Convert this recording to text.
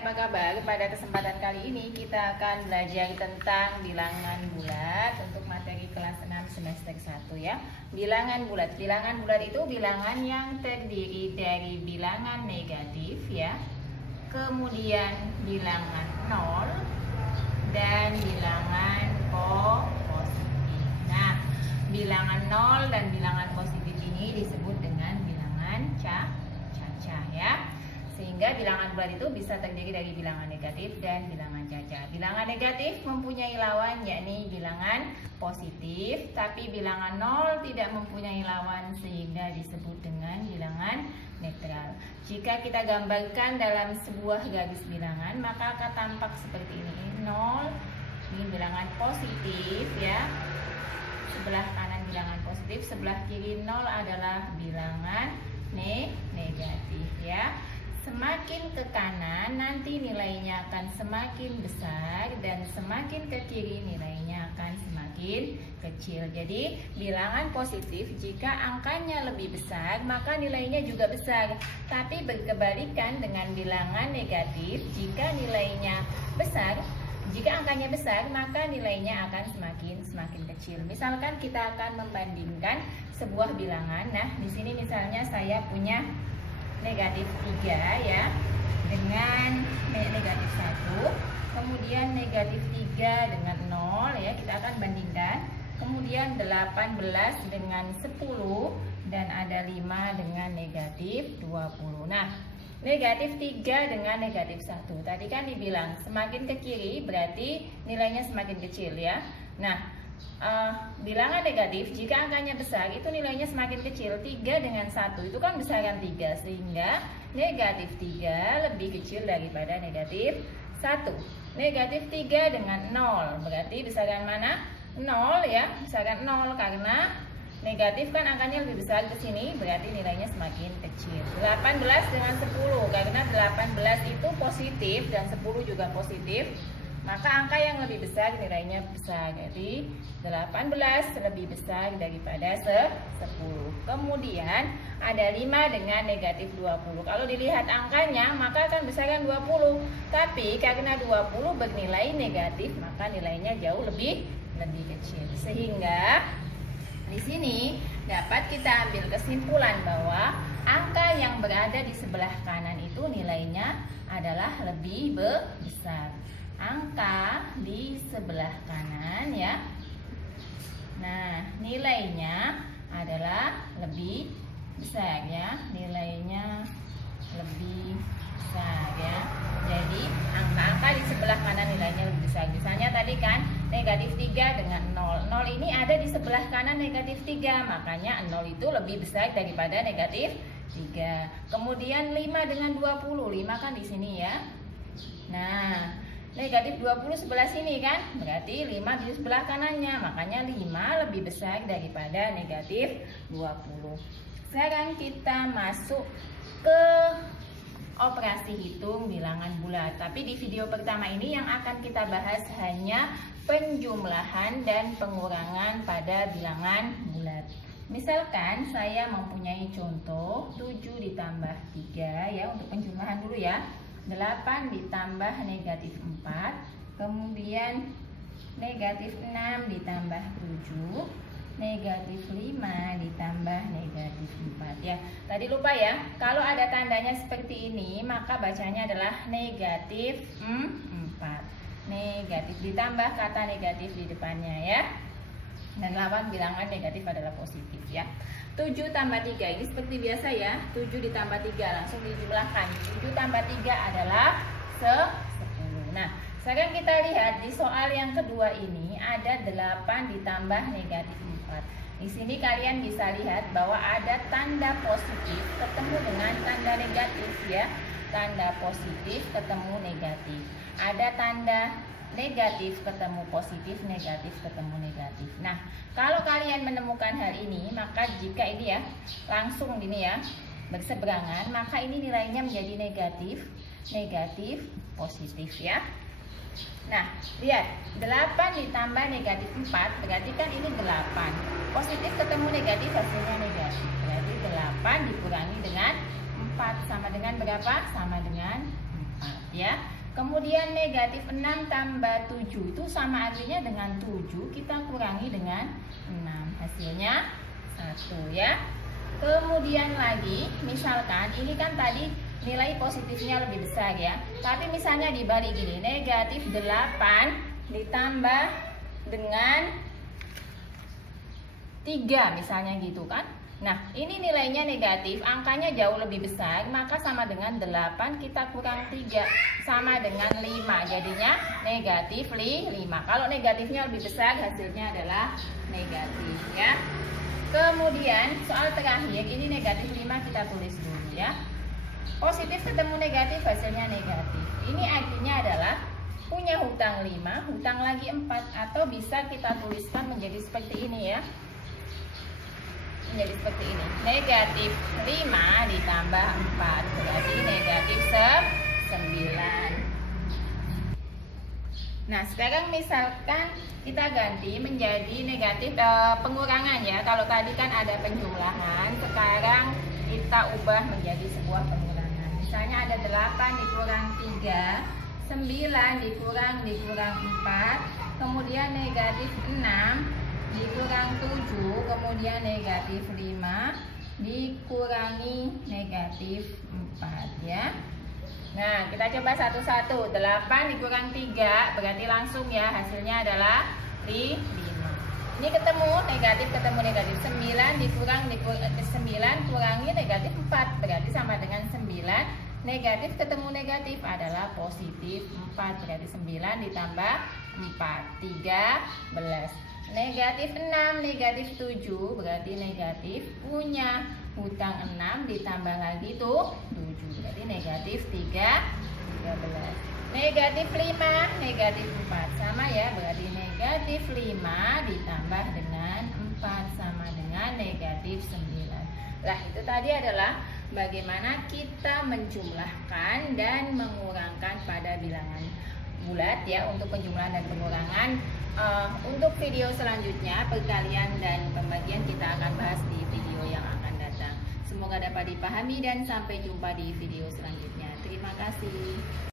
apa kabar? Pada kesempatan kali ini kita akan belajar tentang bilangan bulat untuk materi kelas 6 semester 1 ya. Bilangan bulat. Bilangan bulat itu bilangan yang terdiri dari bilangan negatif ya. Kemudian bilangan 0 dan bilangan positif. Nah, bilangan 0 dan bilangan positif ini disebut dengan bilangan cacah ya. Sehingga bilangan bulat itu bisa terdiri dari bilangan negatif dan bilangan caca. Bilangan negatif mempunyai lawan yakni bilangan positif, tapi bilangan 0 tidak mempunyai lawan sehingga disebut dengan bilangan netral. Jika kita gambarkan dalam sebuah garis bilangan, maka akan tampak seperti ini. 0 ini bilangan positif ya. Sebelah kanan bilangan positif, sebelah kiri 0 adalah bilangan negatif ya. Semakin ke kanan nanti nilainya akan semakin besar dan semakin ke kiri nilainya akan semakin kecil. Jadi bilangan positif jika angkanya lebih besar maka nilainya juga besar. Tapi berkebalikan dengan bilangan negatif, jika nilainya besar, jika angkanya besar maka nilainya akan semakin kecil. Misalkan kita akan membandingkan sebuah bilangan. Nah, di sini misalnya saya punya negatif 3 ya dengan negatif 1, kemudian negatif 3 dengan 0 ya, kita akan bandingkan, kemudian 18 dengan 10 dan ada 5 dengan negatif 20. Nah, negatif 3 dengan negatif 1 tadi kan dibilang semakin ke kiri berarti nilainya semakin kecil ya. Nah, bilangan negatif jika angkanya besar itu nilainya semakin kecil. 3 dengan 1 itu kan besaran 3 sehingga negatif 3 lebih kecil daripada negatif 1. Negatif 3 dengan 0 berarti besaran mana? 0 ya, besaran 0 karena negatif kan angkanya lebih besar ke sini berarti nilainya semakin kecil. 18 dengan 10 karena 18 itu positif dan 10 juga positif, maka angka yang lebih besar nilainya besar. Jadi 18 lebih besar daripada 10. Kemudian ada 5 dengan negatif 20. Kalau dilihat angkanya maka akan besaran 20. Tapi karena 20 bernilai negatif maka nilainya jauh lebih kecil. Sehingga di sini dapat kita ambil kesimpulan bahwa angka yang berada di sebelah kanan itu nilainya adalah lebih besar. Angka di sebelah kanan ya. Nah, nilainya adalah lebih besar ya. Nilainya lebih besar ya. Jadi, angka-angka di sebelah kanan nilainya lebih besar. Misalnya tadi kan negatif 3 dengan 0. 0 ini ada di sebelah kanan negatif 3. Makanya 0 itu lebih besar daripada negatif 3. Kemudian 5 dengan 20. 5 kan di sini ya. Nah, negatif 20 sebelah sini kan, berarti 5 di sebelah kanannya, makanya 5 lebih besar daripada negatif 20. Sekarang kita masuk ke operasi hitung bilangan bulat. Tapi di video pertama ini yang akan kita bahas hanya penjumlahan dan pengurangan pada bilangan bulat. Misalkan saya mempunyai contoh 7 ditambah 3 ya, untuk penjumlahan dulu ya. 8 ditambah negatif 4, kemudian negatif 6 ditambah 7, negatif 5 ditambah negatif 4 ya. Tadi lupa ya, kalau ada tandanya seperti ini maka bacanya adalah negatif 4. Negatif ditambah kata negatif di depannya ya. Dan lawan bilangan negatif adalah positif ya. 7 tambah 3 ini seperti biasa ya. 7 ditambah 3 langsung dijumlahkan. 7 tambah 3 adalah 10. Nah, sekarang kita lihat di soal yang kedua ini ada 8 ditambah negatif 4. Di sini kalian bisa lihat bahwa ada tanda positif ketemu dengan tanda negatif ya. Tanda positif ketemu negatif. Ada tanda negatif ketemu positif, negatif ketemu negatif. Nah, kalau kalian menemukan hal ini, maka jika ini ya langsung ini ya berseberangan, maka ini nilainya menjadi negatif, positif ya. Nah, lihat 8 ditambah negatif 4 berarti kan ini 8. Positif ketemu negatif hasilnya negatif. Berarti 8 dikurangi dengan 4 sama dengan berapa? Sama dengan 4. ya. Kemudian negatif 6 tambah 7 itu sama artinya dengan 7 kita kurangi dengan 6. Hasilnya 1 ya. Kemudian lagi, misalkan ini kan tadi nilai positifnya lebih besar ya. Tapi misalnya dibalik gini, negatif 8 ditambah dengan 3 misalnya gitu kan. Nah, ini nilainya negatif, angkanya jauh lebih besar, maka sama dengan 8 kita kurang 3 sama dengan 5. Jadinya negatif 5. Kalau negatifnya lebih besar, hasilnya adalah negatif ya. Kemudian soal terakhir, ini negatif 5 kita tulis dulu ya. Positif ketemu negatif, hasilnya negatif. Ini artinya adalah punya hutang 5, hutang lagi 4. Atau bisa kita tuliskan menjadi seperti ini ya. Menjadi seperti ini. Negatif 5 ditambah 4 berarti negatif 9. Nah, sekarang misalkan kita ganti menjadi negatif pengurangan ya. Kalau tadi kan ada penjumlahan, sekarang kita ubah menjadi sebuah pengurangan. Misalnya ada 8 dikurang 3, 9 dikurang 4, kemudian negatif 6 dikurang 7, kemudian negatif 5 dikurangi negatif 4 ya. Nah, kita coba satu-satu. 8 dikurang 3 berarti langsung ya, hasilnya adalah 5. Ini ketemu negatif 9 dikurang 9 kurangi negatif 4 berarti sama dengan 9. Negatif ketemu negatif adalah positif 4 berarti 9 ditambah 4 13. Negatif 6 negatif 7 berarti negatif punya hutang 6 ditambah lagi tuh 7 berarti negatif 13. Negatif 5 negatif 4 sama ya, berarti negatif 5 ditambah dengan 4 sama dengan negatif 9. Lah, itu tadi adalah bagaimana kita menjumlahkan dan mengurangkan pada bilangan bulat ya, untuk penjumlahan dan pengurangan. Untuk video selanjutnya, perkalian dan pembagian kita akan bahas di video yang akan datang. Semoga dapat dipahami dan sampai jumpa di video selanjutnya. Terima kasih.